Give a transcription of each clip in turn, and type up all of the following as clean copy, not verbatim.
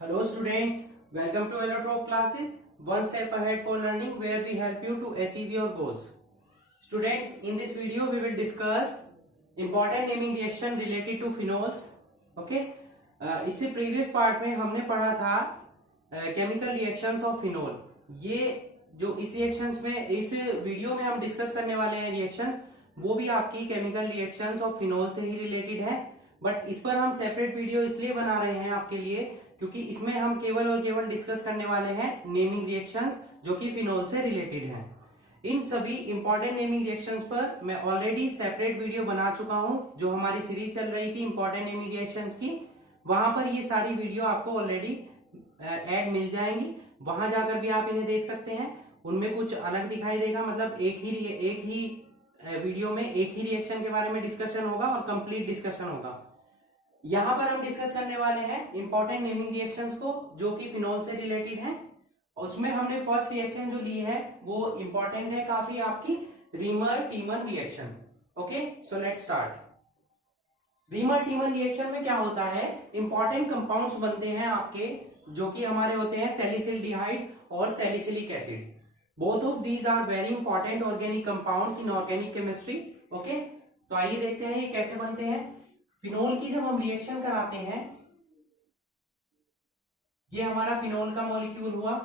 Hello students, welcome to Allotrope classes, one step ahead for learning where we help you to achieve your goals. Students, in this video we will discuss important naming reaction related to phenols. Okay? इससे previous part में हमने पढ़ा था chemical reactions of phenol. ये जो इस reactions में इस वीडियो में हम डिस्कस करने वाले हैं reactions, वो भी आपकी chemical reactions of phenol से ही related है. बट इस पर हम सेपरेट वीडियो इसलिए बना रहे हैं आपके लिए क्योंकि इसमें हम केवल और केवल डिस्कस करने वाले हैं नेमिंग रिएक्शंस जो कि फिनोल से रिलेटेड हैं. इन सभी इंपॉर्टेंट नेमिंग रिएक्शंस पर मैं ऑलरेडी सेपरेट वीडियो बना चुका हूं. जो हमारी सीरीज चल रही थी इंपॉर्टेंट नेमिंग रिएक्शंस की, वहां पर ये सारी वीडियो आपको ऑलरेडी ऐड मिल जाएंगी. वहां जाकर भी आप इन्हें देख सकते हैं. उनमें कुछ अलग दिखाई देगा, मतलब एक ही वीडियो में एक ही रिएक्शन के बारे में डिस्कशन होगा और कंप्लीट डिस्कशन होगा. यहां पर हम डिस्कस करने वाले हैं इंपॉर्टेंट नेमिंग रिएक्शंस को जो कि फिनोल से रिलेटेड हैं. उसमें हमने फर्स्ट रिएक्शन जो ली है वो इंपॉर्टेंट है काफी, आपकी reamer टीमन reaction. Okay, so let's start. Reamer टीमन reaction में क्या होता है, इंपॉर्टेंट कंपाउंड्स बनते हैं आपके जो कि हमारे होते हैं सैलिसिल्डिहाइड और salicylic acid. Both of these are very important organic compounds in organic chemistry. Okay, तो आइए देखते हैं ये कैसे बनते हैं. फिनोल की जब हम रिएक्शन कराते हैं, ये हमारा फिनोल का मॉलिक्यूल हुआ.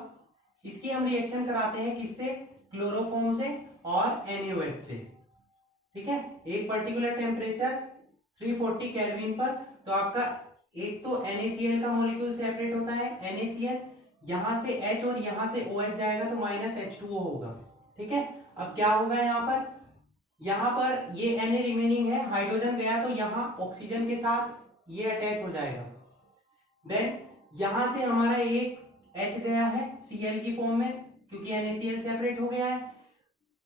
इसकी हम रिएक्शन कराते हैं किससे, क्लोरोफॉर्म से और NaOH से. ठीक है, एक पर्टिकुलर टेम्परेचर 340 केल्विन पर. तो आपका एक तो NaCl का मॉलिक्यूल सेपरेट होता है, NaCl यहां से H और यहां से OH जाएगा तो -H2O होगा. ठीक है, अब क्या होगा यहाँ पर ये Na रिमेनिंग है, हाइड्रोजन गया तो यहाँ ऑक्सीजन के साथ ये अटैच हो जाएगा. देन यहां से हमारा एक H गया है Cl की फॉर्म में क्योंकि NaCl सेपरेट हो गया है.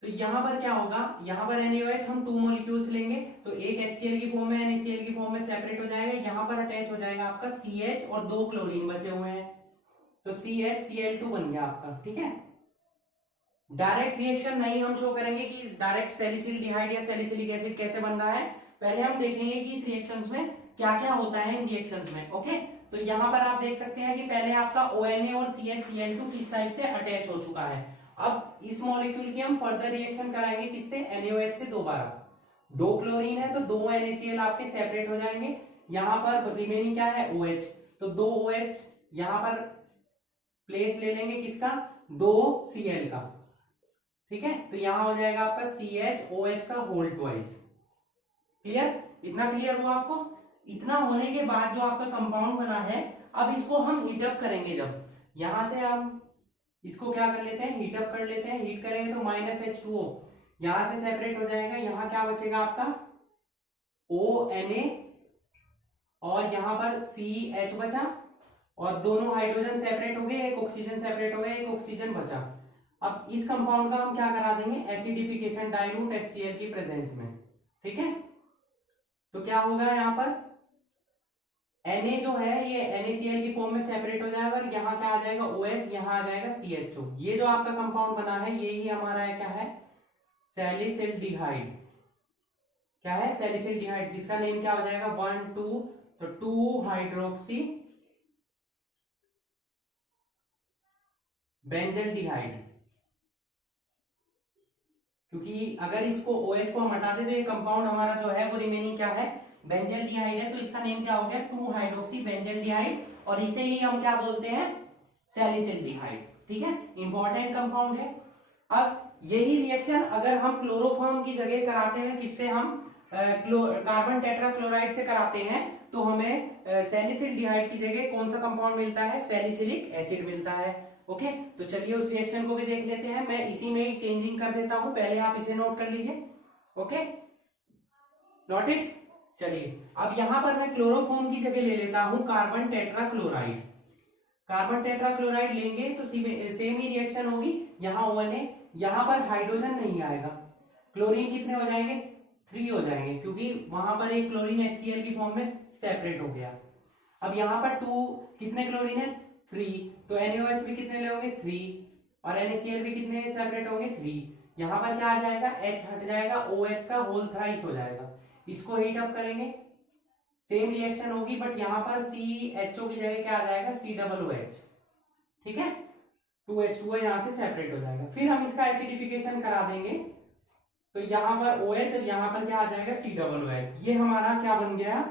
तो यहाँ पर क्या होगा, यहाँ पर NaOH हम 2 मॉलिक्यूल्स लेंगे तो एक HCl की फॉर्म में NaCl की फॉर्म में सेपरेट हो जाएगा. यहाँ पर अटैच हो जाएगा आपका CH और 2 क्लोरीन बचे हुए हैं तो CHCl2 बन गया आपका. ठीक है, डायरेक्ट रिएक्शन नहीं हम शो करेंगे कि डायरेक्ट सैलिसिल्डिहाइड या सैलिसिलिक एसिड कैसे बन रहा है. पहले हम देखेंगे कि इस रिएक्शंस में क्या क्या होता है इन रिएक्शंस में. ओके, तो यहाँ पर आप देख सकते हैं कि पहले आपका ONA और CHCl2 किस टाइप से अटैच हो चुका है. अब इस मॉलिक्यूल की हम फर्दर रिएक्शन कराएंगे किससे, NaOH से. दोबारा 2 क्लोरीन है तो 2 NaCl आपके सेपरेट हो जाएंगे. यहाँ पर रिमेनिंग क्या है, OH. तो 2 OH यहाँ पर प्लेस ले लेंगे किसका, 2 Cl का. ठीक है, तो यहां हो जाएगा आपका CHOH का होल ट्वाइस. क्लियर, इतना क्लियर हुआ आपको. इतना होने के बाद जो आपका कंपाउंड बना है, अब इसको हम हीटअप करेंगे. जब यहां से हम इसको क्या कर लेते हैं, हीटअप कर लेते हैं. हीट करेंगे तो -H2O यहां से सेपरेट हो जाएगा. यहां क्या बचेगा आपका ONA और यहां पर CH बचा और दोनों हाइड्रोजन सेपरेट हो गए, एक ऑक्सीजन सेपरेट हो गया, एक ऑक्सीजन बचा. अब इस कंपाउंड का हम क्या करा देंगे, एसिडिफिकेशन डाइल्यूट HCl की प्रेजेंस में. ठीक है, तो क्या होगा यहाँ पर Na जो है ये NaCl की फॉर्म में सेपरेट हो जाएगा और यहाँ क्या आ जाएगा OH, यहाँ आ जाएगा CHO. ये जो आपका कंपाउंड बना है ये ही हमारा है, क्या है, सैलिसिल्डिहाइड. क्या है, सैलिसिल्डिहाइड, जिसका नेम क्या हो जाएगा 1 2, तो 2 हाइड्रोक्सी बेंजल्डिहाइड. क्योंकि अगर इसको OH को हम हटा दे तो ये कंपाउंड हमारा जो है वो रिमेनिंग क्या है, बेंजल्डिहाइड है. तो इसका नेम क्या हो गया, 2 हाइड्रोक्सी बेंजल्डिहाइड और इसे ही हम क्या बोलते हैं, सैलिसिल्डिहाइड. ठीक है, इंपॉर्टेंट कंपाउंड है. अब यही रिएक्शन अगर हम क्लोरोफॉर्म की जगह कराते हैं, किससे हम कार्बन टेट्राक्लोराइड से कराते हैं, तो हमें सैलिसिल्डिहाइड की जगह कौन सा कंपाउंड मिलता है, सैलिसिलिक एसिड मिलता है. ओके, तो चलिए उस रिएक्शन को भी देख लेते हैं. मैं इसी में ही चेंजिंग कर देता हूं, पहले आप इसे नोट कर लीजिए. Okay, note it. चलिए अब यहां पर मैं क्लोरोफॉर्म की जगह ले लेता हूं कार्बन टेट्राक्लोराइड. कार्बन टेट्राक्लोराइड लेंगे तो सेम ही रिएक्शन होगी. यहाँ ONA, यहाँ पर हाइड्रोजन नहीं आएगा. क्लोरीन कितने हो जाएंगे, 3 हो जाएंगे क्योंकि वहां पर एक क्लोरीन HCl की फॉर्म में सेपरेट हो गया. अब यहाँ पर 2 कितने क्लोरीन है, 3, तो NaOH भी कितने लेंगे, 3 और NaCl भी कितने सेपरेट होंगे, 3. यहाँ पर क्या आ जाएगा, H हट जाएगा, OH का होल थ्राइस हो जाएगा. इसको हीट अप करेंगे, सेम रिएक्शन होगी, बट यहाँ पर CHO की जगह क्या आ जाएगा, COOH। ठीक है, 2H2O यहाँ से सेपरेट हो जाएगा। फिर हम इसका एसिडिफिकेशन करा देंगे, तो यहाँ पर OH और यहाँ पर क्या आ जाएगा, COOH। ये हमारा क्या बन गया,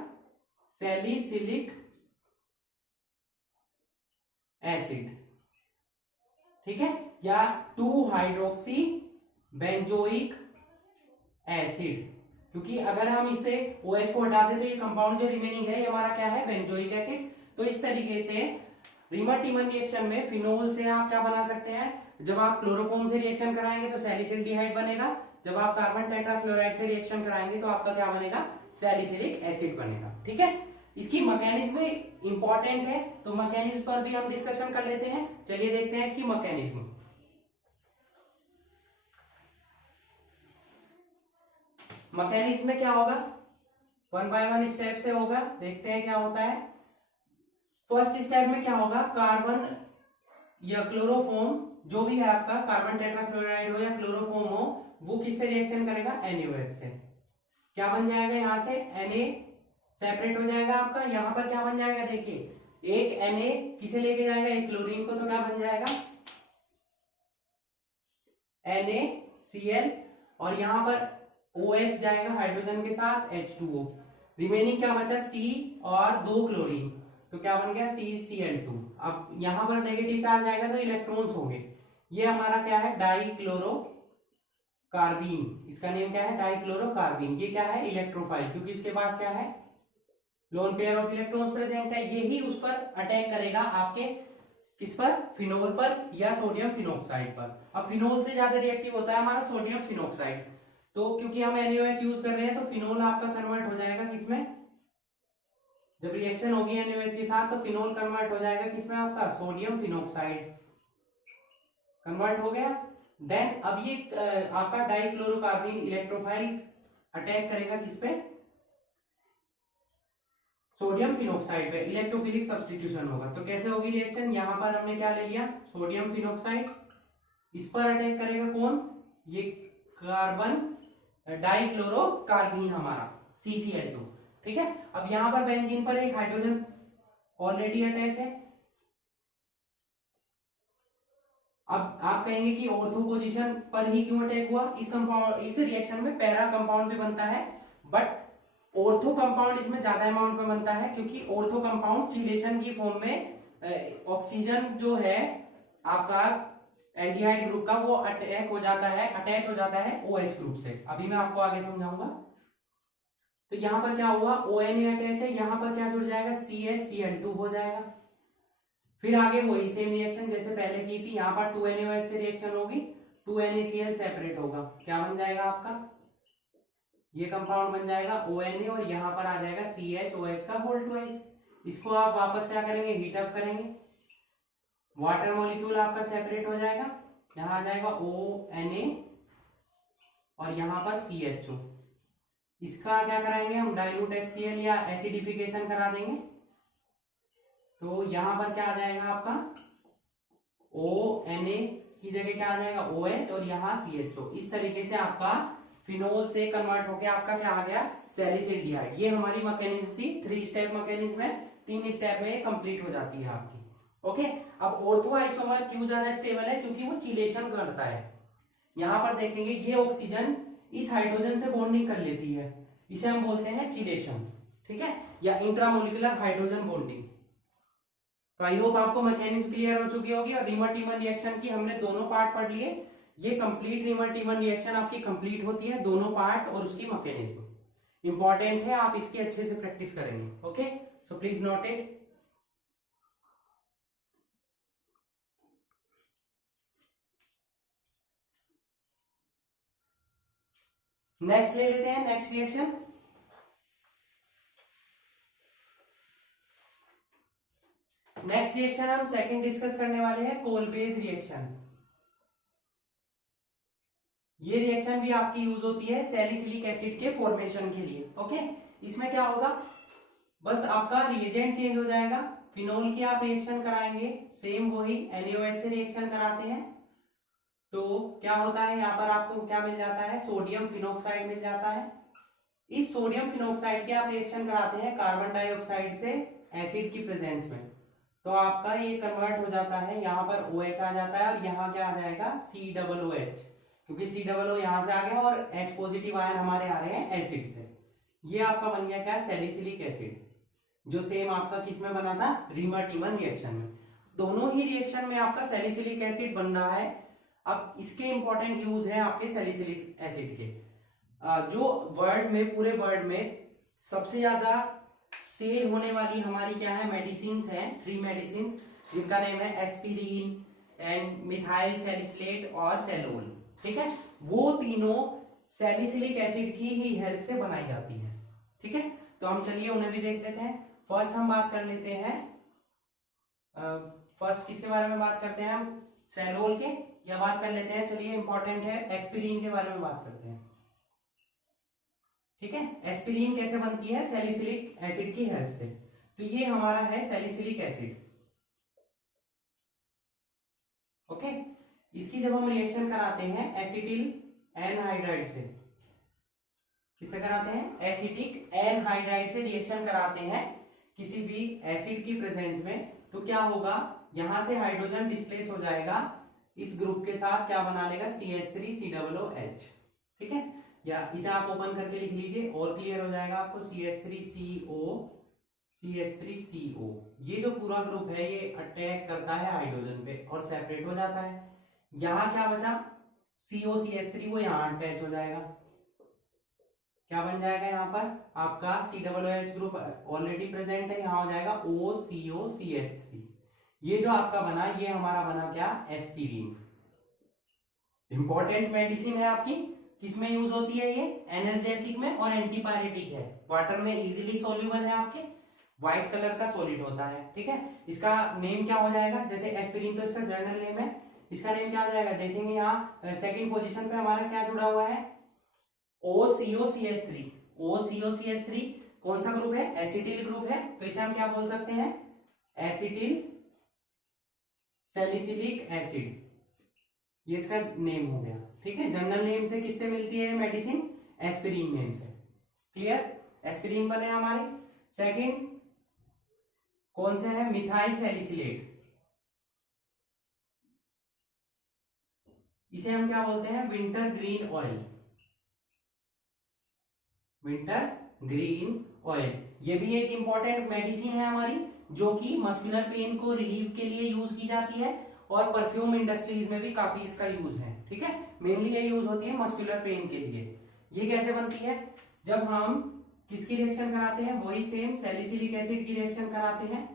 सैलिसिलिक एसिड। ठीक है, या 2 हाइड्रोक्सी बेंजोइक एसिड, क्योंकि अगर हम इससे OH को हटा दें तो ये कंपाउंड जो रिमेनिंग है ये हमारा क्या है, बेंजोइक एसिड। तो इस तरीके से रीमर-टीमन रिएक्शन में फिनोल से आप क्या बना सकते हैं, जब आप क्लोरोफॉर्म से रिएक्शन कराएंगे तो सैलिसिल्डिहाइड बनेगा, जब आप कार्बन टेट्राक्लोराइड से रिएक्शन कराएंगे तो आपका क्या बनेगा, सैलिसिलिक एसिड बनेगा। ठीक है, इसकी मैकेनिज्म इंपॉर्टेंट है, तो मैकेनिज्म पर भी हम डिस्कशन कर लेते हैं। चलिए देखते हैं इसकी मैकेनिज्म। मैकेनिज्म में क्या होगा, 1 बाय 1 स्टेप से होगा, देखते हैं क्या होता है। फर्स्ट स्टेप में क्या होगा, कार्बन या क्लोरोफॉर्म जो भी है आपका, कार्बन टेट्राक्लोराइड हो या क्लोरोफॉर्म हो, वो किससे रिएक्शन करेगा, NaOH से। क्या बन जाएगा, यहाँ से Na सेपरेट हो जाएगा आपका, यहाँ पर क्या बन जाएगा, देखिए एक Na किसे लेके जाएगा, एक क्लोरीन को, तो क्या बन जाएगा NaCl, और यहाँ पर OH जाएगा हाइड्रोजन के साथ H2O, रिमेनिंग क्या बचा, C और 2 क्लोरीन, तो क्या बन गया CCl2। अब यहाँ पर नेगेटिव चार्ज आएगा तो इलेक्ट्रॉन्स होंगे, ये हमारा क्या है, डाइक्लोरो कार्बीन, इसका नेम क्या है, डाइक्लोरोकार्बीन। ये क्या है, इलेक्ट्रोफाइल, क्योंकि इसके पास क्या है, lone pair of electrons present है। यही उस पर अटैक करेगा, आपके किस पर, फिनोल पर या सोडियम फिनोक्साइड पर। अब फिनोल से ज्यादा रिएक्टिव होता है हमारा सोडियम फिनोक्साइड, तो क्योंकि हम NaOH यूज कर रहे हैं तो फिनोल आपका कन्वर्ट हो जाएगा किसमें, जब रिएक्शन होगी NaOH के साथ तो फिनोल कन्वर्ट हो जाएगा किसमें, आपका सोडियम फिनोक्साइड कन्वर्ट हो गया। देन अब ये आपका डाइक्लोरोकार्बीन इलेक्ट्रोफाइल अटैक करेगा किस पे, सोडियम फिनोक्साइड पे, इलेक्ट्रोफिलिक सब्स्टिट्यूशन होगा। तो कैसे होगी रिएक्शन, यहां पर हमने क्या ले लिया, सोडियम फिनोक्साइड, इस पर अटैक करेगा कौन, ये कार्बन डाइक्लोरोकार्बीन हमारा CCl2। ठीक है, अब यहां पर बेंजीन पर एक हाइड्रोजन ऑलरेडी अटैच है। अब आप कहेंगे कि ऑर्थो पोजीशन पर ही क्यों अटैक हुआ, इस कंपाउंड, इस रिएक्शन में पैरा कंपाउंड भी बनता है, बट ऑर्थो कंपाउंड इसमें ज्यादा अमाउंट में बनता है, क्योंकि ऑर्थो कंपाउंड चीलेशन की फॉर्म में ऑक्सीजन जो है आपका एल्डिहाइड ग्रुप का, वो अटैच हो जाता है OH ग्रुप से। अभी मैं आपको आगे समझाऊंगा। तो यहाँ पर क्या हुआ, ONA अटैच है, यहाँ पर क्या जुड़ जाएगा, CHCl2 हो जाएगा। फिर आगे वही सेम रिएक्शन जैसे पहले की थी, यहाँ पर 2 NaOH से रिएक्शन होगी, 2 NaCl सेपरेट होगा, क्या बन जाएगा आपका, ये कंपाउंड बन जाएगा ONA, और यहाँ पर आ जाएगा CHOH का होल ट्वाइस। इसको आप वापस क्या करेंगे, हीट अप करेंगे, वाटर मॉलिक्यूल आपका सेपरेट हो जाएगा, यहाँ आ जाएगा ONA और यहाँ पर CHO। इसका क्या कराएंगे हम, डाइल्यूट HCl या एसिडिफिकेशन करा देंगे, तो यहाँ पर क्या आ जाएगा आपका ONA की जगह क्या आ जाएगा OH, और यहाँ CHO। इस तरीके से आपका फिनोल से कन्वर्ट होकर आपका क्या आ गया, सैलिसिल्डिहाइड। ये हमारी मैकेनिज्म थी, 3 स्टेप मैकेनिज्म है, 3 स्टेप में कंप्लीट हो जाती है आपकी। ओके, अब ऑर्थो आइसोमर क्यों ज्यादा स्टेबल है, क्योंकि वो चिलेशन करता है। यहाँ पर देखेंगे ये ऑक्सीजन इस हाइड्रोजन से बॉन्डिंग कर लेती है, इसे हम बोलते हैं चिलेशन। ठीक है, या इंट्रामोलिकुलर हाइड्रोजन बॉन्डिंग। तो आई होप आपको मैकेनिज्म क्लियर हो चुकी होगी, और रीमर-टीमन रिएक्शन की हमने दोनों पार्ट पढ़ लिए। ये कंप्लीट रीमर-टीमन रिएक्शन आपकी कंप्लीट होती है, दोनों पार्ट और उसकी मैकेनिज्म इंपॉर्टेंट है, आप इसकी अच्छे से प्रैक्टिस करेंगे। Okay, so please note it. Next ले लेते हैं, नेक्स्ट रिएक्शन। नेक्स्ट रिएक्शन हम सेकंड डिस्कस करने वाले हैं, कोलबेज रिएक्शन। ये रिएक्शन भी आपकी यूज होती है सैलिसिलिक एसिड के फॉर्मेशन के लिए। ओके, इसमें क्या होगा, बस आपका रिएजेंट चेंज हो जाएगा, फिनोल की आप रिएक्शन कराएंगे, सेम वही NaOH से रिएक्शन कराते हैं, तो क्या होता है यहाँ पर आपको क्या मिल जाता है, सोडियम फिनोक्साइड मिल जाता है। इस सोडियम फिनोक्साइड के आप रिएक्शन कराते हैं कार्बन डाइऑक्साइड से एसिड की प्रेजेंस में, तो आपका ये कन्वर्ट हो जाता है, यहाँ पर OH आ जाता है और यहाँ क्या आ जाएगा COOH, क्योंकि COO यहाँ से आ गया और H पॉजिटिव आयन हमारे आ रहे हैं एसिड से। ये आपका बन गया क्या, सैलिसिलिक एसिड, जो सेम आपका किस में बना था, रीमर-टीमन रिएक्शन में। दोनों ही रिएक्शन में आपका सैलिसिलिक एसिड बन रहा है। अब इसके इंपॉर्टेंट यूज है आपके सैलिसिलिक एसिड के, जो वर्ल्ड में, पूरे वर्ल्ड में सबसे ज्यादा सेल होने वाली हमारी क्या है, मेडिसिन हैं, 3 मेडिसिन, जिनका नेम है एस्पिरिन एंड मिथाइल सैलिसिलेट और सेलोल। ठीक है, वो तीनों सैलिसिलिक एसिड की ही हेल्प से बनाई जाती है। ठीक है, तो हम चलिए उन्हें भी देख लेते हैं। फर्स्ट हम बात कर लेते हैं, फर्स्ट किसके बारे में बात करते हैं हम, सेलोल के, या बात कर लेते हैं, चलिए इंपॉर्टेंट है, एस्पिरिन के बारे में बात करते हैं। ठीक है, एस्पिरिन कैसे बनती है, सैलिसिलिक एसिड की हेल्प से। तो ये हमारा है सैलिसिलिक एसिड। ओके, इसकी जब हम रिएक्शन कराते हैं एसिटिल एनहाइड्राइड से, किससे कराते हैं, एसिटिक एनहाइड्राइड से रिएक्शन कराते हैं किसी भी एसिड की प्रेजेंस में, तो क्या होगा, यहां से हाइड्रोजन डिस्प्लेस हो जाएगा, इस ग्रुप के साथ क्या बना लेगा, CH3COOH। ठीक है, या इसे आप ओपन करके लिख लीजिए और क्लियर हो जाएगा आपको, CH3CO, ये जो पूरा ग्रुप है ये अटैक करता है हाइड्रोजन पे और सेपरेट हो जाता है। यहां क्या बचा, COCH3, वो यहां अटैच हो जाएगा, क्या बन जाएगा, यहाँ पर आपका COOH ग्रुप ऑलरेडी प्रेजेंट है, यहाँ हो जाएगा OCOCH3। ये जो आपका बना, ये हमारा बना क्या, एस्पिरिन। इंपॉर्टेंट मेडिसिन है आपकी, किसमें यूज होती है ये, एनाल्जेसिक में और एंटीपायरेटिक है, वाटर में इजीली सोल्यूबल है, आपके व्हाइट कलर का सॉलिड होता है। ठीक है, इसका नेम क्या हो जाएगा, जैसे एस्पिरिन तो इसका जर्नल नेम है, इसका नेम क्या हो जाएगा, देखेंगे यहाँ सेकंड पोजीशन पे हमारा क्या जुड़ा हुआ है, OCOCH3। OCOCH3 कौन सा ग्रुप है, एसिटिल ग्रुप है, तो इसे हम क्या बोल सकते हैं, एसिटिल सैलिसिलिक एसिड, ये इसका नेम हो गया। ठीक है, जनरल नेम से किससे मिलती है मेडिसिन, एस्पिरिन नेम से। क्लियर, एस्पिरिन बने हमारे। सेकंड कौन से है, मिथाइल सैलिसिलेट, इसे हम क्या बोलते हैं, winter green oil, winter green oil. ये भी एक इंपॉर्टेंट मेडिसिन है हमारी, जो कि मस्कुलर पेन को रिलीव के लिए यूज की जाती है और परफ्यूम इंडस्ट्रीज में भी काफी इसका यूज है। ठीक है, मेनली ये यूज होती है मस्कुलर पेन के लिए। ये कैसे बनती है, जब हम किसकी रिएक्शन कराते हैं, वही सेम सैलिसिलिक एसिड की रिएक्शन कराते हैं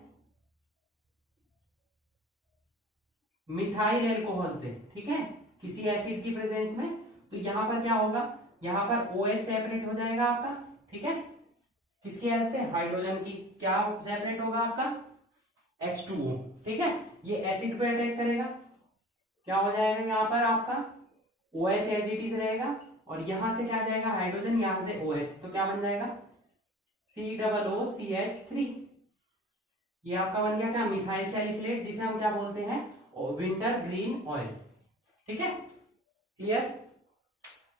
मिथाइल एल्कोहल से। ठीक है, किसी एसिड की प्रेजेंस में, तो यहां पर क्या होगा, यहां पर OH सेपरेट हो जाएगा आपका। ठीक है, किसकी हेल्प से, हाइड्रोजन की, क्या सेपरेट होगा आपका, H2O। ठीक है, ये एसिड पे अटैक करेगा, क्या हो जाएगा, यहाँ पर आपका OH एज इट इज रहेगा और यहां से क्या आ जाएगा, हाइड्रोजन, यहां से OH, तो क्या बन जाएगा, COOCH3। ये आपका बन गया क्या, मिथाइल सैलिसिलेट, जिसे हम क्या बोलते हैं, विंटर ग्रीन ऑयल। ठीक है, क्लियर।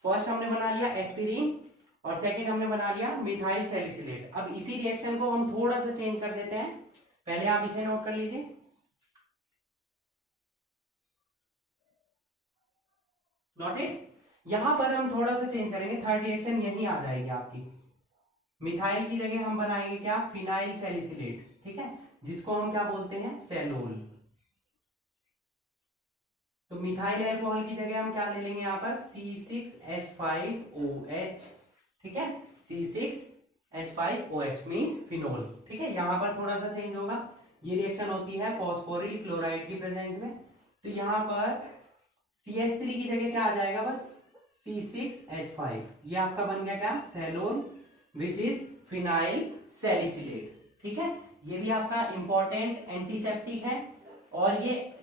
फर्स्ट हमने बना लिया एस्पिरिन और सेकंड हमने बना लिया मिथाइल सैलिसिलेट। अब इसी रिएक्शन को हम थोड़ा सा चेंज कर देते हैं, पहले आप इसे नोट कर लीजिए। नोट इट, यहां पर हम थोड़ा सा चेंज करेंगे, थर्ड रिएक्शन यही आ जाएगी आपकी, मिथाइल की जगह हम बनाएंगे क्या, फिनाइल सैलिसिलेट। ठीक है, जिसको हम क्या बोलते हैं, सेलोल। तो मिथाइल अल्कोहल की जगह हम क्या ले लेंगे यहाँ पर, C6H5OH। ठीक है, C6H5OH मींस फिनोल। ठीक है, यहाँ पर थोड़ा सा चेंज होगा, ये रिएक्शन होती है फॉस्फोरिल क्लोराइड की प्रेजेंस में, तो यहाँ पर CH3 की जगह क्या आ जाएगा, बस C6H5, ये आपका बन गया क्या, salol, which is phenyl salicylate. ठीक है, ये भी आपका इंपॉर्टेंट एंटीसेप्टिक है और ये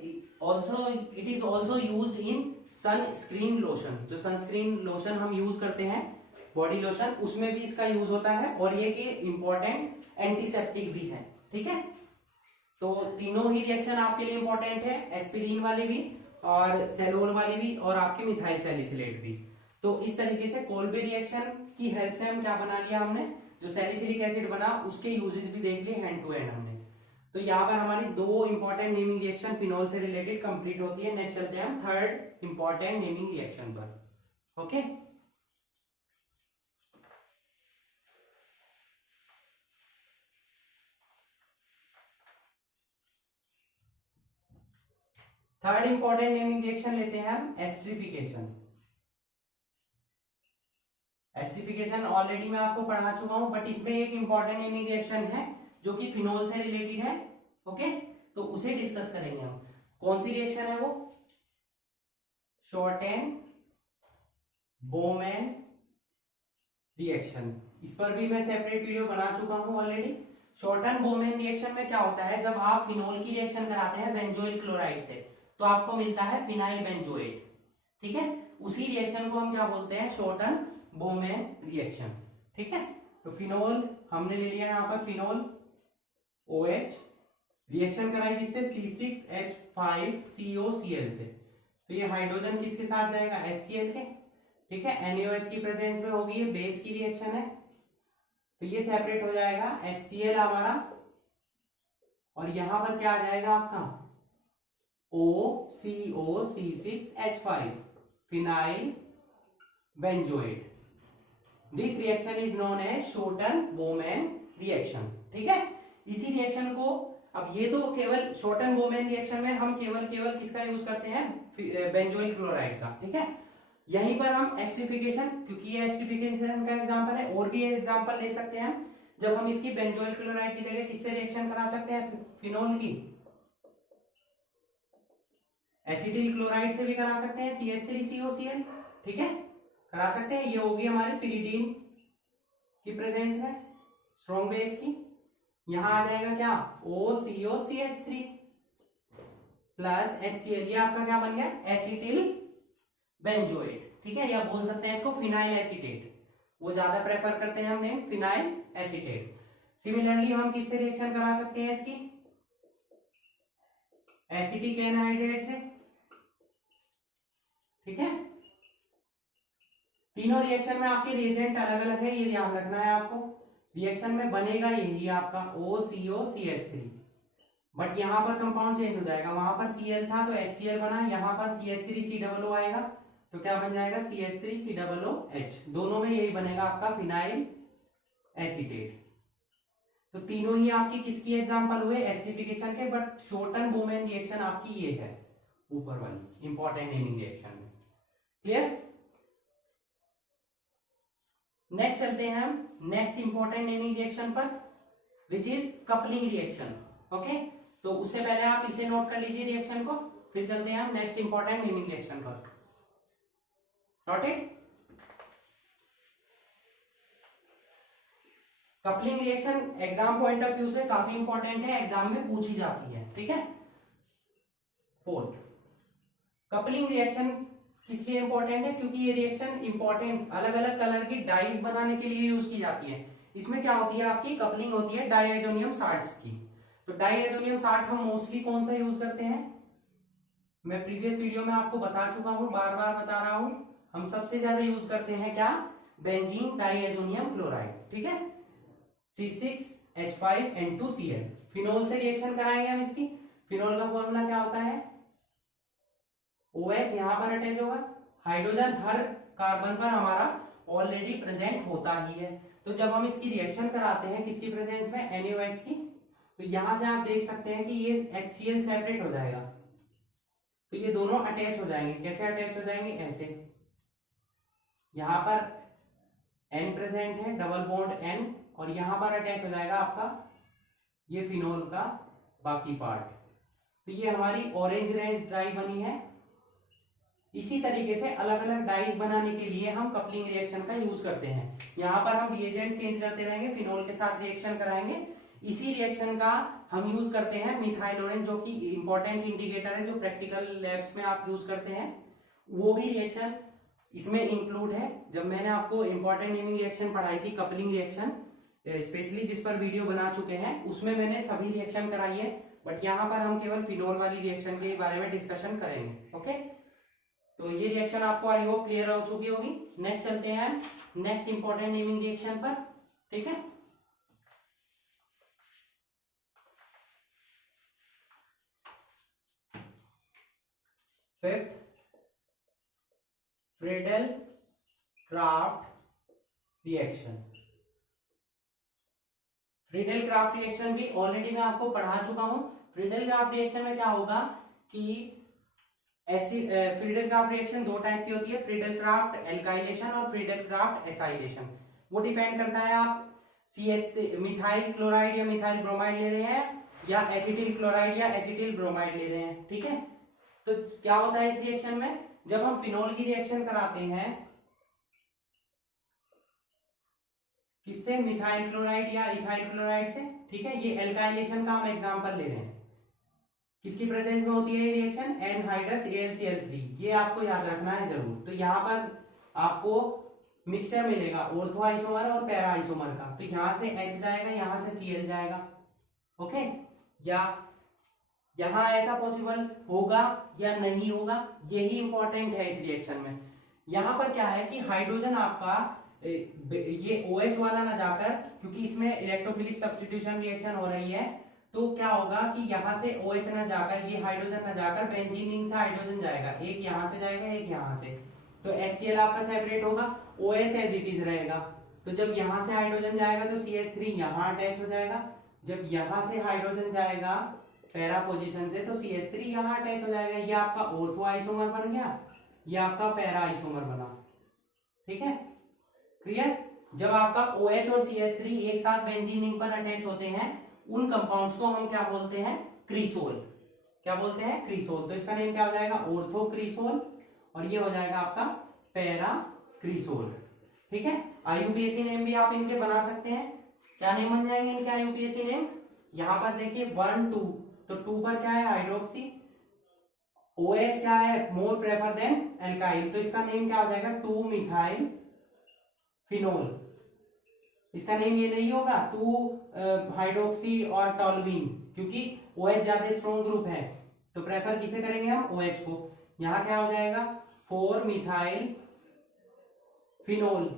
also it is also used in sunscreen lotion, जो सनस्क्रीन लोशन हम यूज करते हैं बॉडी लोशन, उसमें भी इसका यूज होता है और ये कि इंपॉर्टेंट एंटीसेप्टिक भी है। ठीक है, तो तीनों ही रिएक्शन आपके लिए इंपॉर्टेंट है, एस्पिरिन वाले भी और सेलोल वाले भी और आपके मिथाइल सैलिसिलेट भी। तो इस तरीके से कोल्बे रिएक्शन की हेल्प से हम क्या बना लिया, हमने जो सैलिसिलिक एसिड बना उसके यूजेस भी देख लिए हैंड टू हैंड हमने। तो यहाँ पर हमारी दो इंपॉर्टेंट नेमिंग रिएक्शन फिनोल से रिलेटेड कंप्लीट होती है। नेक्स्ट चलते हैं हम थर्ड इंपॉर्टेंट नेमिंग रिएक्शन पर। Okay, third important naming reaction लेते हैं हम एस्टरिफिकेशन। एस्टरिफिकेशन ऑलरेडी मैं आपको पढ़ा चुका हूं, बट इसमें एक इंपॉर्टेंट नेमिंग रिएक्शन है जो कि फिनोल से रिलेटेड है। ओके, तो उसे डिस्कस करेंगे हम। कौन सी रिएक्शन है वो? Shorten बोमेन reaction. इस पर भी मैं सेपरेट वीडियो बना चुका हूं ऑलरेडी। शॉर्टन बोमेन रिएक्शन में क्या होता है, जब आप फिनोल की रिएक्शन कराते हैं बेंजोइल क्लोराइड से तो आपको मिलता है फिनाइल बेंजोएट। ठीक है, उसी रिएक्शन को हम क्या बोलते हैं? Shorten Baumann reaction. ठीक है, तो फिनोल हमने ले लिया यहाँ पर, फिनोल OH रिएक्शन कराई किससे? C6H5COCl से। तो ये हाइड्रोजन किसके साथ जाएगा? HCl के। ठीक है, NaOH की प्रेजेंस में होगी, ये बेस की रिएक्शन है, तो ये सेपरेट हो जाएगा HCl हमारा, और यहां पर क्या आ जाएगा आपका? OCO C6H5 phenyl benzoate. This reaction is known as Schotten Baumann reaction. ठीक है, इसी रिएक्शन को, अब ये तो केवल शॉर्टन बोमेन रिएक्शन में हम केवल किसका यूज करते हैं? बेंजोइल क्लोराइड का। ठीक है, यहीं पर हम एस्टरिफिकेशन, क्योंकि ये एस्टरिफिकेशन का एग्जांपल है, और भी एग्जांपल ले सकते हैं जब हम इसकी बेंजोइल क्लोराइड की जगह किससे रिएक्शन करा सकते हैं? फिनोल की एसिटिल क्लोराइड से भी करा सकते हैं, CH3COCl। ठीक है, करा सकते हैं। ये होगी हमारी पिरिडीन की प्रेजेंस में स्ट्रॉन्ग बेस की। यहां आ जाएगा क्या? OCOCH3 plus HCl। ये आपका क्या बन गया? Acetyl benzoate. ठीक है, या बोल सकते हैं इसको फिनाइल एसीटेट, वो ज्यादा प्रेफर करते हैं हमने फिनाइल एसीटेट। सिमिलरली हम किससे रिएक्शन करा सकते हैं इसकी? एसिटिक एनहाइड्रेट से। ठीक है, तीनों रिएक्शन में आपके रिएजेंट अलग अलग है, ये ध्यान रखना है आपको। रिएक्शन में बनेगा यही आपका OCOCH3, बट यहां पर कंपाउंड चेंज हो जाएगा। वहां पर Cl था तो HCl बना, यहां पर CH3COO आएगा तो क्या बन जाएगा? CH3COOH। दोनों में यही बनेगा आपका फिनाइल एसीटेट। तो तीनों ही आपकी किसकी एग्जांपल हुए? एसिडिफिकेशन के, बट शॉर्टन बोमेन रिएक्शन आपकी ये है ऊपर वाली इंपॉर्टेंट नेमिंग रिएक्शन में। क्लियर? नेक्स्ट चलते हैं हम नेक्स्ट इंपॉर्टेंट नेमिंग रिएक्शन पर, which is coupling reaction. Okay, तो उससे पहले आप इसे नोट कर लीजिए रिएक्शन को, फिर चलते हैं हम नेक्स्ट इंपॉर्टेंट नेमिंग रिएक्शन पर। Noted? Coupling reaction exam point of view से काफी इंपॉर्टेंट है, एग्जाम में पूछी जाती है। ठीक है, फोर्थ कपलिंग रिएक्शन किसलिए इंपॉर्टेंट है? क्योंकि ये रिएक्शन इंपॉर्टेंट अलग अलग कलर की डाइज बनाने के लिए यूज की जाती है। इसमें क्या होती है? आपकी कपलिंग होती है डाइएजोनियम साल्ट्स की। तो डाइएजोनियम साल्ट हम मोस्टली कौन सा यूज करते हैं? मैं प्रीवियस वीडियो में आपको बता चुका हूं, बार बार बता रहा हूं। हम सबसे ज्यादा यूज करते हैं क्या? Benzene diazonium chloride. ठीक है, C6H5N2Cl। फिनोल से रिएक्शन कराएंगे हम इसकी। फिनोल का फॉर्मूला क्या होता है? OH यहां पर अटैच होगा, हाइड्रोजन हर कार्बन पर हमारा ऑलरेडी प्रेजेंट होता ही है। तो जब हम इसकी रिएक्शन कराते हैं किसकी प्रेजेंस में? NaOH की, तो यहां से आप देख सकते हैं कि ये HCl सेपरेट हो जाएगा, तो ये दोनों अटैच हो जाएंगे। कैसे अटैच हो जाएंगे? ऐसे, यहां पर N प्रेजेंट है, डबल बॉन्ड N, और यहां पर अटैच हो जाएगा आपका ये फिनोल का बाकी पार्ट। तो ये हमारी ऑरेंज रेंज डाई बनी है। इसी तरीके से अलग अलग डाइज बनाने के लिए हम कपलिंग रिएक्शन का यूज करते हैं। यहाँ पर हम रिएजेंट चेंज करते रहेंगे, फिनोल के साथ रिएक्शन कराएंगे। इसी रिएक्शन का हम यूज करते हैं मिथाइल ऑरेंज, जो कि इंपॉर्टेंट इंडिकेटर है, जो प्रैक्टिकल लैब्स में आप यूज करते हैं। वो भी रिएक्शन इसमें इंक्लूड है। जब मैंने आपको इंपॉर्टेंट नेमिंग रिएक्शन पढ़ाई थी, कपलिंग रिएक्शन स्पेशली, जिस पर वीडियो बना चुके हैं, उसमें मैंने सभी रिएक्शन कराई है, बट यहाँ पर हम केवल फिनोल वाली रिएक्शन के बारे में डिस्कशन करेंगे। ओके, तो ये रिएक्शन आपको आई होप क्लियर हो चुकी होगी। नेक्स्ट चलते हैं नेक्स्ट इंपॉर्टेंट नेमिंग रिएक्शन पर, ठीक है। Fifth, Friedel craft reaction. Friedel craft reaction भी ऑलरेडी मैं आपको पढ़ा चुका हूं। फ्रीडल क्राफ्ट रिएक्शन में क्या होगा कि फ्रीडल क्राफ्ट रिएक्शन दो टाइप की होती है, फ्रीडल क्राफ्ट एल्काइलेशन और फ्रीडल क्राफ्ट एसाइलेशन। वो डिपेंड करता है आप CH मिथाइल क्लोराइड या मिथाइल ब्रोमाइड ले रहे हैं या एसिटिल क्लोराइड या एसिटिल ब्रोमाइड ले रहे हैं, ठीक है। तो क्या होता है इस रिएक्शन में, जब हम फिनोल की रिएक्शन कराते हैं किससे, मिथाइल क्लोराइड या इथाइल क्लोराइड से, ठीक है। ये एल्काइलेशन का हम एग्जांपल ले रहे हैं। किसकी प्रेजेंस में होती है ये रिएक्शन, एनहाइड्रस AlCl3, ये आपको याद रखना है जरूर। तो यहाँ पर आपको मिक्सचर मिलेगा ऑर्थो आइसोमर और पैरा आइसोमर का, तो यहाँ से H जाएगा, यहाँ से Cl जाएगा, ओके। या यहाँ ऐसा पॉसिबल होगा या नहीं होगा, यही इंपॉर्टेंट है इस रिएक्शन में। यहाँ पर क्या है कि हाइड्रोजन आपका ये OH वाला ना जाकर, क्योंकि इसमें इलेक्ट्रोफिलिक सब्स्टिट्यूशन रिएक्शन हो रही है, तो क्या होगा कि यहाँ से OH ना जाकर, ये हाइड्रोजन ना जाकर बेंजीन रिंग से हाइड्रोजन जाएगा, एक यहाँ से जाएगा एक यहाँ से, तो HCl आपका सेपरेट होगा, OH एज इट इज रहेगा। तो जब यहाँ से हाइड्रोजन जाएगा तो CH3 यहाँ अटैच हो जाएगा, जब यहाँ से हाइड्रोजन जाएगा पैरा पोजीशन से तो CH3 यहाँ अटैच हो जाएगा। ये आपका ऑर्थो आइसोमर बन गया, ये आपका पैरा आइसोमर बना, ठीक है, क्लियर। जब आपका OH और CH3 एक साथ बेंजीन रिंग पर अटैच होते हैं, उन कंपाउंड्स को हम क्या बोलते हैं, क्रीसोल। क्या बोलते हैं, क्रीसोल। तो इसका नेम क्या हो जाएगा, ऑर्थो क्रीसोल, और ये हो जाएगा आपका पैरा क्रीसोल, ठीक है। IUPAC नेम भी आप इनके बना सकते हैं। क्या नेम बन जाएंगे इनके IUPAC नेम, यहाँ पर देखिए 1 2, तो 2 पर क्या है, हाइड्रोक्सी, OH क्या है, मोर प्रेफर देन एल्काइल, तो इसका नेम क्या हो जाएगा, 2 मिथाइल फिनोल। इसका नेम ये नहीं होगा 2 हाइड्रोक्सी और टॉल्यूइन, क्योंकि OH ज्यादा स्ट्रॉन्ग ग्रुप है, तो प्रेफर किसे करेंगे हम, OH को। यहाँ क्या हो जाएगा, 4 मिथाइल फिनोल,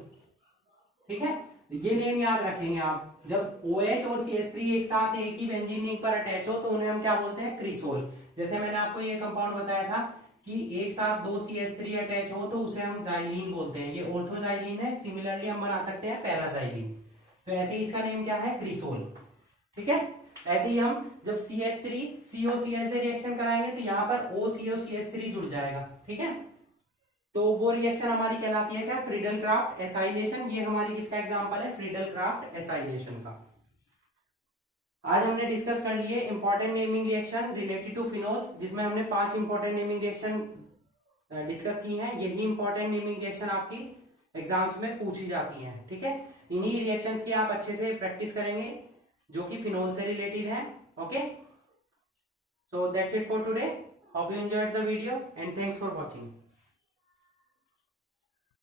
ठीक है। ये नेम याद रखेंगे आप। जब OH और CH3 एक साथ एक ही बेंजीन रिंग पर अटैच हो तो उन्हें हम क्या बोलते हैं, क्रीसोल। जैसे मैंने आपको ये कंपाउंड बताया था कि एक साथ 2 CH3 अटैच हो तो उसे हम जाइलीन बोलते हैं, ये ऑर्थोजाइलीन है। सिमिलरली हम बना सकते हैं पैराजाइलीन, तो ऐसे ही इसका नेम क्या है, क्रीसोल, ठीक है। ऐसे ही हम जब CH3 COCl से रिएक्शन कराएंगे तो यहाँ पर OCOCH3 जुड़ जाएगा, ठीक है। तो वो रिएक्शन हमारी कहलाती है क्या, फ्रीडल क्राफ्ट एसाइलेशन। ये हमारी किसका एग्जांपल है, फ्रीडल क्राफ्ट एसाइलेशन का। आज हमने डिस्कस कर लिए important naming reaction related to phenols, जिसमें हमने 5 इंपॉर्टेंट नेमिंग रिएक्शन डिस्कस की हैं। यही इंपॉर्टेंट नेमिंग रिएक्शन आपकी एग्जाम्स में पूछी जाती हैं, ठीक है। इन्हीं रिएक्शंस की आप अच्छे से प्रैक्टिस करेंगे जो कि फिनोल से रिलेटेड है, okay. So that's it for today, hope you enjoyed the video and thanks for watching.